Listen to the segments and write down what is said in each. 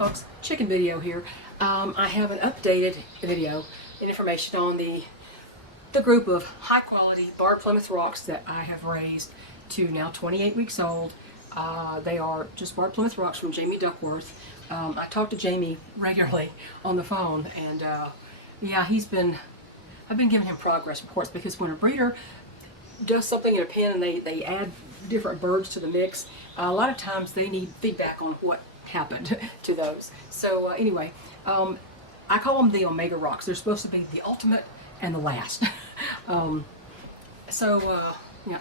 folks, chicken video here. I have an updated video and information on the group of high quality barred Plymouth Rocks that I have raised to now 28 weeks old. They are just barred Plymouth Rocks from Jamie Duckworth. I talk to Jamie regularly on the phone, and yeah, I've been giving him progress reports, because when a breeder does something in a pen and they add different birds to the mix, a lot of times they need feedback on what happened to those. So anyway, I call them the Omega Rocks. They're supposed to be the ultimate and the last. Yeah,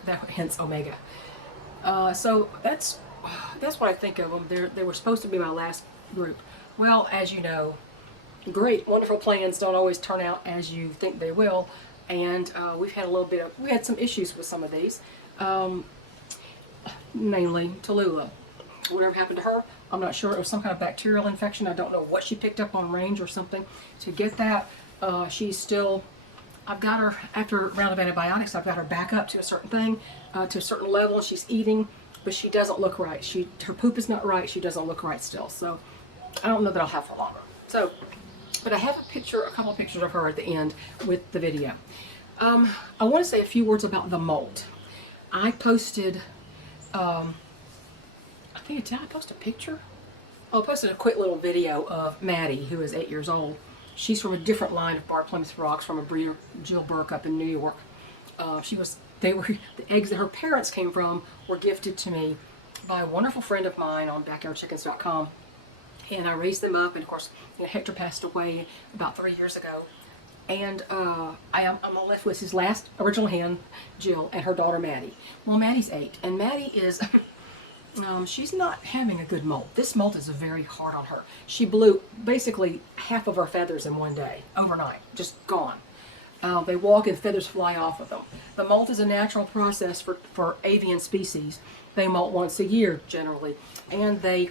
that hence Omega. So that's what I think of them. They were supposed to be my last group. Well, as you know, great, wonderful plans don't always turn out as you think they will, and we had some issues with some of these, namely Tallulah. Whatever happened to her, I'm not sure. It was some kind of bacterial infection. I don't know what she picked up on range or something to get that. She's still, I've got her, after a round of antibiotics, I've got her back up to a certain thing, to a certain level, and she's eating, but she doesn't look right. Her poop is not right. She doesn't look right still. So I don't know that I'll have her longer. So, but I have a couple of pictures of her at the end with the video. I want to say a few words about the Molt. I posted, did I post a picture? Oh, I posted a quick little video of Maddie, who is 8 years old. She's from a different line of barred Plymouth Rocks, from a breeder, Jill Burke, up in New York. The eggs that her parents came from were gifted to me by a wonderful friend of mine on backyardchickens.com. And I raised them up, and of course, Hector passed away about 3 years ago. And I'm left with his last original hen, Jill, and her daughter Maddie. Well, Maddie's 8, and Maddie is, she's not having a good molt. This molt is very hard on her. She blew basically half of her feathers in one day, overnight, just gone. They walk and feathers fly off of them. The molt is a natural process for avian species. They molt once a year generally, and they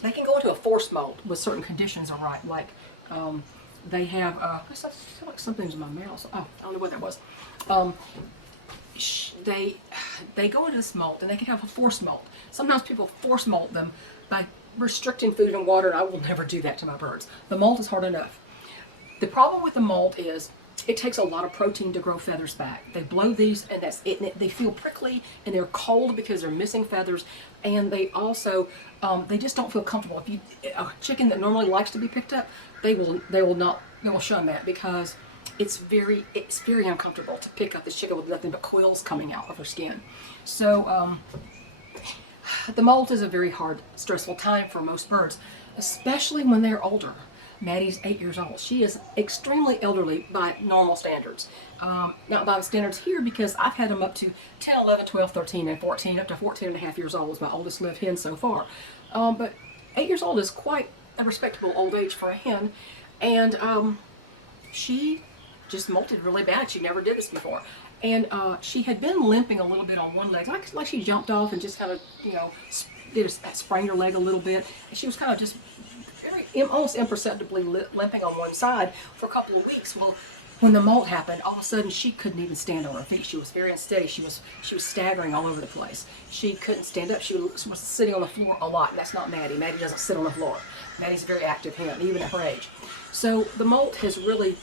can go into a forced molt with certain conditions are right, like they have, I feel like something's in my mouth. Oh, I don't know what that was. They go into this molt, and they can have a forced molt. Sometimes people force molt them by restricting food and water, and I will never do that to my birds. The molt is hard enough. The problem with the molt is it takes a lot of protein to grow feathers back. They blow these, and that's it. And they feel prickly, and they're cold because they're missing feathers, and they also they just don't feel comfortable. If a chicken that normally likes to be picked up, they will shun that, because it's very uncomfortable to pick up this chicken with nothing but quills coming out of her skin. So the molt is a very hard, stressful time for most birds, especially when they're older. Maddie's 8 years old. She is extremely elderly by normal standards. Not by the standards here, because I've had them up to 10, 11, 12, 13, and 14, up to 14 and a half years old is my oldest live hen so far. But 8 years old is quite a respectable old age for a hen, and she just molted really bad. She never did this before. And she had been limping a little bit on one leg, like she jumped off and just kind of, sprained her leg a little bit. And she was kind of just almost imperceptibly limping on one side for a couple of weeks. Well, when the molt happened, all of a sudden she couldn't even stand on her feet. She was very unsteady. She was staggering all over the place. She couldn't stand up. She was sitting on the floor a lot, and that's not Maddie. Maddie doesn't sit on the floor. Maddie's a very active hen, even at her age. So the molt has really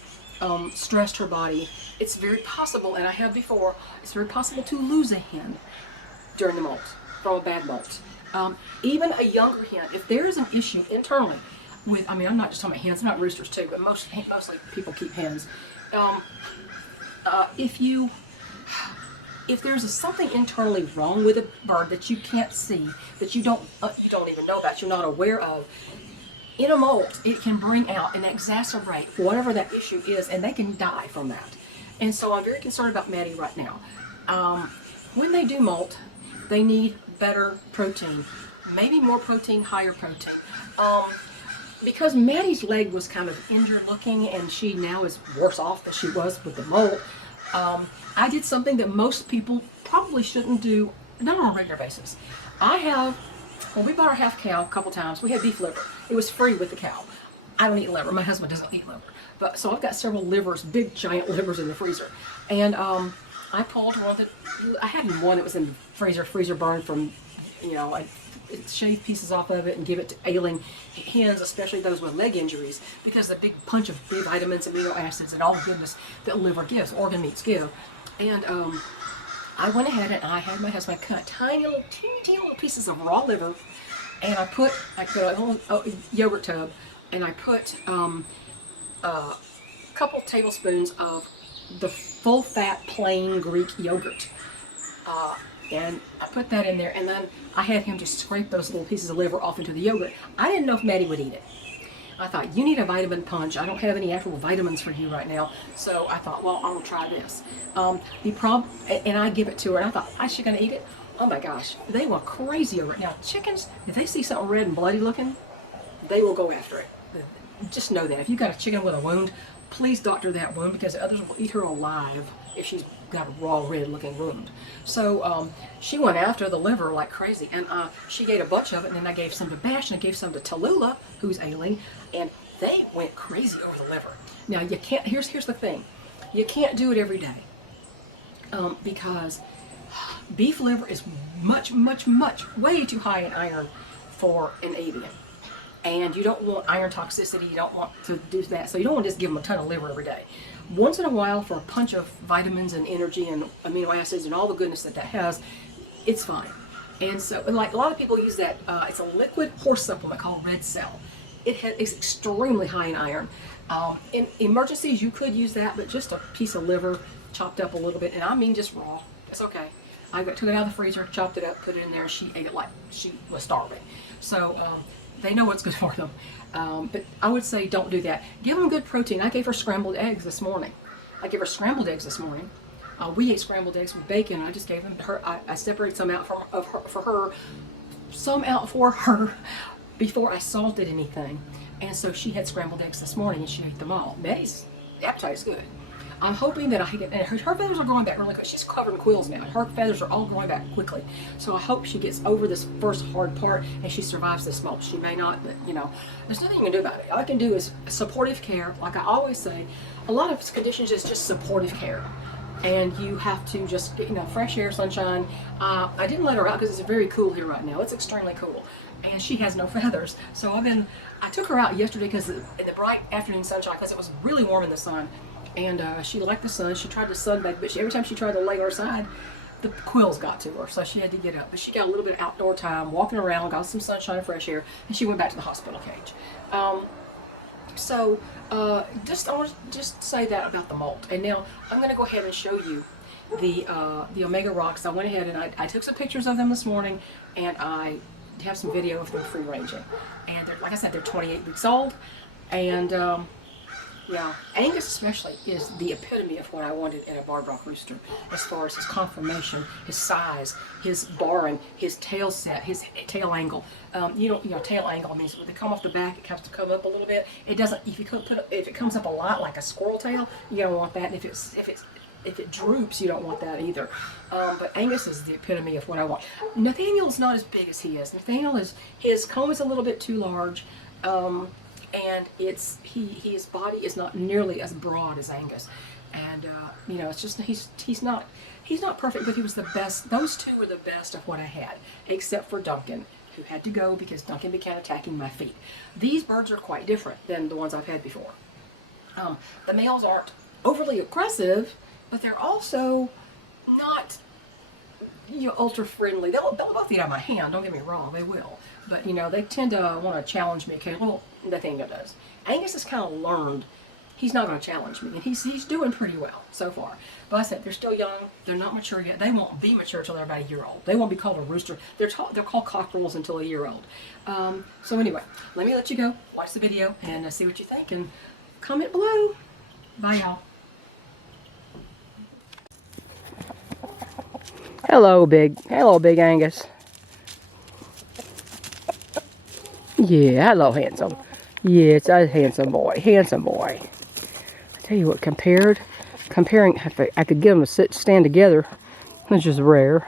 stressed her body. It's very possible, and I have before, it's very possible to lose a hen during the molt, from a bad molt. Even a younger hen, if there is an issue internally with, I'm not just talking about hens, not roosters too, but mostly people keep hens. If there's something internally wrong with a bird that you can't see, that you don't even know about, you're not aware of, in a molt, it can bring out and exacerbate whatever that issue is, and they can die from that. And so I'm very concerned about Maddie right now. When they do molt, they need better protein, maybe more protein, higher protein. Because Maddie's leg was kind of injured looking, and she now is worse off than she was with the molt, I did something that most people probably shouldn't do, not on a regular basis. We bought our half cow a couple times. We had beef liver. It was free with the cow. I don't eat liver. My husband doesn't eat liver. So I've got several livers, big giant livers in the freezer. And I pulled one I had one that was in the freezer burned from, shave pieces off of it and give it to ailing hens, especially those with leg injuries, because the big punch of B vitamins, amino acids, and all the goodness that liver gives, organ meats give. And I went ahead and I had my husband cut tiny little pieces of raw liver, and I put a little yogurt tub, and I put a couple tablespoons of the full fat plain Greek yogurt. And I put that in there, and then I had him just scrape those little pieces of liver off into the yogurt. I didn't know if Maddie would eat it. I thought, you need a vitamin punch. I don't have any actual vitamins for you right now. So I thought, well, I'll try this. And I give it to her, and I thought, is she going to eat it? Oh my gosh, they were crazy over it. Now, chickens, if they see something red and bloody looking, they will go after it. Just know that. If you've got a chicken with a wound, please doctor that wound, because others will eat her alive if she's got a raw red looking wound. So she went after the liver like crazy, and she ate a bunch of it, and then I gave some to Bash, and I gave some to Tallulah, who's ailing, and they went crazy over the liver. Now you can't, here's the thing, you can't do it every day, because beef liver is much, way too high in iron for an avian. And you don't want iron toxicity, you don't want to do that. So you don't want to just give them a ton of liver every day. Once in a while, for a punch of vitamins and energy and amino acids and all the goodness that has, it's fine. And so, like a lot of people use that, it's a liquid horse supplement called Red Cell. It's extremely high in iron. In emergencies, you could use that, but just a piece of liver chopped up a little bit, and I mean just raw. It's okay. I took it out of the freezer, chopped it up, put it in there, and she ate it like she was starving. So they know what's good for them. But I would say don't do that. Give them good protein. I gave her scrambled eggs this morning. We ate scrambled eggs with bacon. I just gave them to her. I separated some out for her before I salted anything. And so she had scrambled eggs this morning, and she ate them all. Maddie's appetite is good. I'm hoping that and her feathers are growing back really quick. She's covered in quills now. Her feathers are all growing back quickly. So I hope she gets over this first hard part and she survives this molt. She may not, but there's nothing you can do about it. All I can do is supportive care. Like I always say, a lot of conditions is just supportive care. And you have to just get, fresh air, sunshine. I didn't let her out because it's very cool here right now. It's extremely cool. And she has no feathers. So I took her out yesterday because in the bright afternoon sunshine, because it was really warm in the sun. And she liked the sun. She tried to sunbathe, but every time she tried to lay her side, the quills got to her, so she had to get up. But she got a little bit of outdoor time, walking around, got some sunshine and fresh air, and she went back to the hospital cage. I want to just say that about the molt. And now I'm going to go ahead and show you the Omega Rocks. I went ahead and I took some pictures of them this morning, and I have some video of them free ranging. And like I said, they're 28 weeks old, and yeah, Angus especially is the epitome of what I wanted in a barred rock rooster, as far as his conformation, his size, his barring, his tail set, his tail angle. Tail angle means when they come off the back, it has to come up a little bit. It doesn't. If it comes up a lot like a squirrel tail, you don't want that. And if it droops, you don't want that either. But Angus is the epitome of what I want. Nathaniel's not as big as he is. His comb is a little bit too large. And his body is not nearly as broad as Angus, and it's just he's not perfect, but he was the best. Those two were the best of what I had, except for Duncan, who had to go because Duncan began attacking my feet. These birds are quite different than the ones I've had before. The males aren't overly aggressive, but they're also not ultra friendly. They'll both eat out of my hand. Don't get me wrong, they will. But they tend to want to challenge me. Okay, well, Nathaniel does. Angus has kind of learned he's not going to challenge me, and he's doing pretty well so far. But like I said, they're still young. They're not mature yet. They won't be mature until they're about a year old. They won't be called a rooster. They're called cockerels until a year old. So anyway, let me let you go. Watch the video and see what you think, and comment below. Bye, y'all. Hello, big Angus. Yeah, hello, handsome. Yeah, it's a handsome boy. I tell you what, comparing, if I could get them to stand together, it's just rare.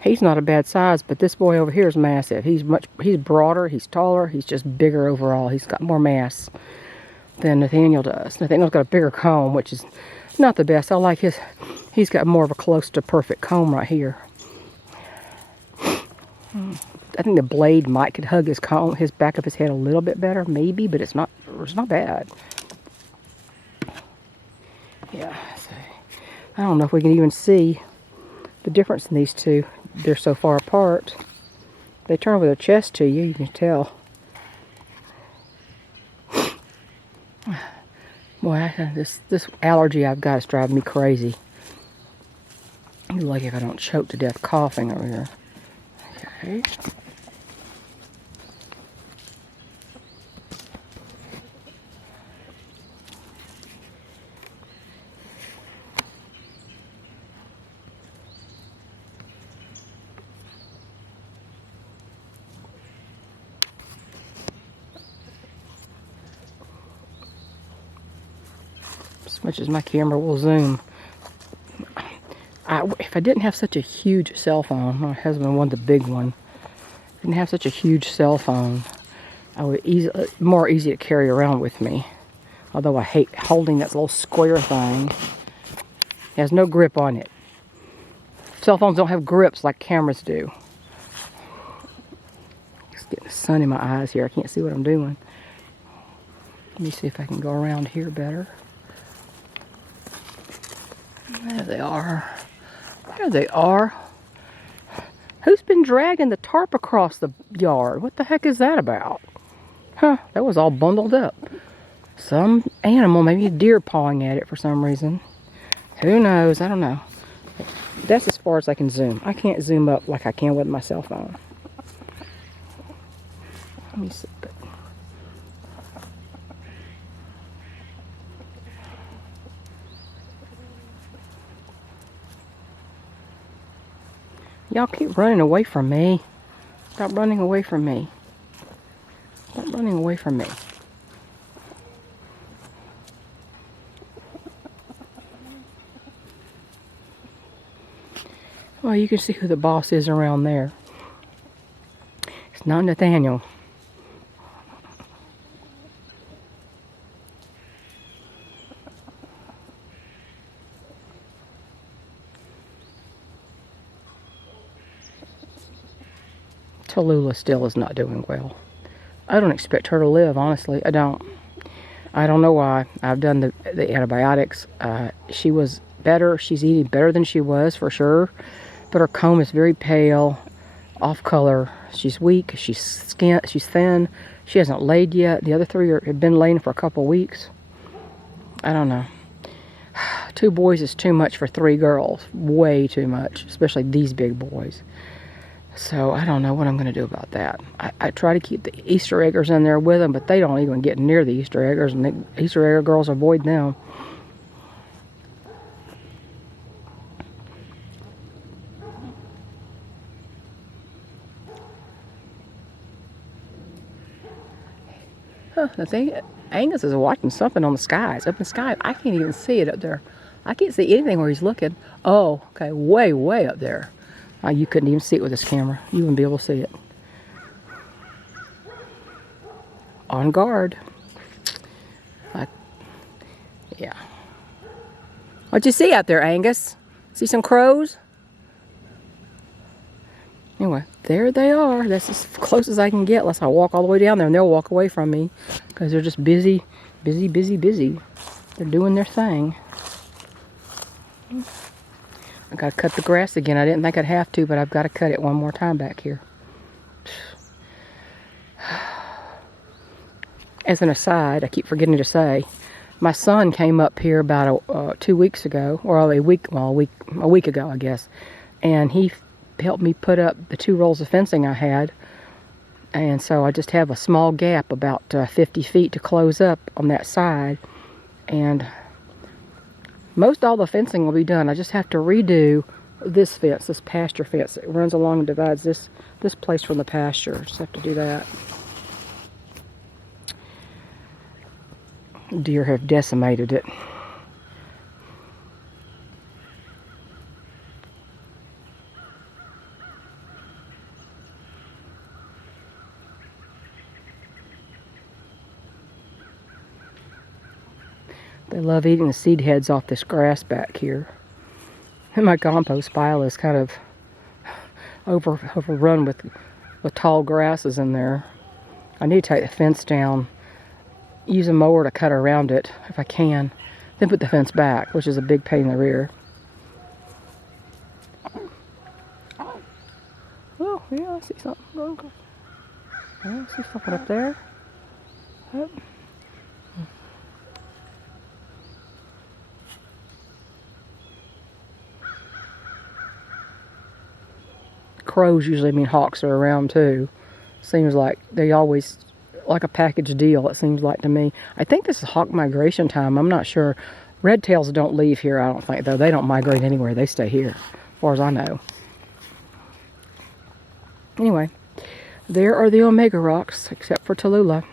He's not a bad size, but this boy over here is massive. He's broader, he's taller, he's just bigger overall. He's got more mass than Nathaniel does. Nathaniel's got a bigger comb, which is not the best. I like he's got more of a close to perfect comb right here. I think the blade might could hug his comb, his back of his head a little bit better, maybe, but it's not bad. Yeah, so I don't know if we can even see the difference in these two. They're so far apart. They turn over their chest to you, you can tell. Boy, this allergy I've got is driving me crazy. I'm lucky if I don't choke to death coughing over here. Okay. As much as my camera will zoom. If I didn't have such a huge cell phone, my husband wanted the big one. Didn't have such a huge cell phone, I would more easy to carry around with me. Although I hate holding that little square thing. It has no grip on it. Cell phones don't have grips like cameras do. It's getting the sun in my eyes here. I can't see what I'm doing. Let me see if I can go around here better. There they are. There they are. Who's been dragging the tarp across the yard? What the heck is that about? Huh, that was all bundled up. Some animal, maybe a deer pawing at it for some reason. Who knows? I don't know. That's as far as I can zoom. I can't zoom up like I can with my cell phone. Let me see. Y'all keep running away from me. Stop running away from me. Stop running away from me. Well, you can see who the boss is around there. It's not Nathaniel. Tallulah still is not doing well. I don't expect her to live, honestly. I don't know why. I've done the antibiotics. She was better. She's eating better than she was, for sure. But her comb is very pale, off color. She's weak. She's thin. She hasn't laid yet. The other three have been laying for a couple weeks. I don't know. 2 boys is too much for 3 girls. Way too much, especially these big boys. So I don't know what I'm going to do about that. I try to keep the Easter eggers in there with them, but they don't even get near the Easter eggers, and the Easter egg girls avoid them. Huh, the thing, Angus is watching something on the skies, up in the sky. I can't even see it up there. I can't see anything where he's looking. Oh, okay, way, way up there. You couldn't even see it with this camera. You wouldn't be able to see it. On guard. Yeah. What'd you see out there, Angus? See some crows? Anyway, there they are. That's as close as I can get unless I walk all the way down there and they'll walk away from me because they're just busy, busy, busy, busy. They're doing their thing. I gotta cut the grass again. I didn't think I'd have to, but I've got to cut it one more time back here. As an aside, I keep forgetting to say, my son came up here about 2 weeks ago, or a week ago, I guess, and he helped me put up the 2 rolls of fencing I had, and so I just have a small gap about 50 feet to close up on that side, and most all the fencing will be done. I just have to redo this fence, this pasture fence. It runs along and divides this place from the pasture. Just have to do that. Deer have decimated it. They love eating the seed heads off this grass back here. And my compost pile is kind of overrun with tall grasses in there. I need to take the fence down, use a mower to cut around it if I can, then put the fence back, which is a big pain in the rear. Oh, yeah, I see something. I see something up there. Yep. Crows usually mean hawks are around too. Seems like they always, like a package deal, it seems like to me. I think this is hawk migration time. I'm not sure. Redtails don't leave here, I don't think, though. They don't migrate anywhere. They stay here, as far as I know. Anyway, there are the Omega rocks, except for Tallulah.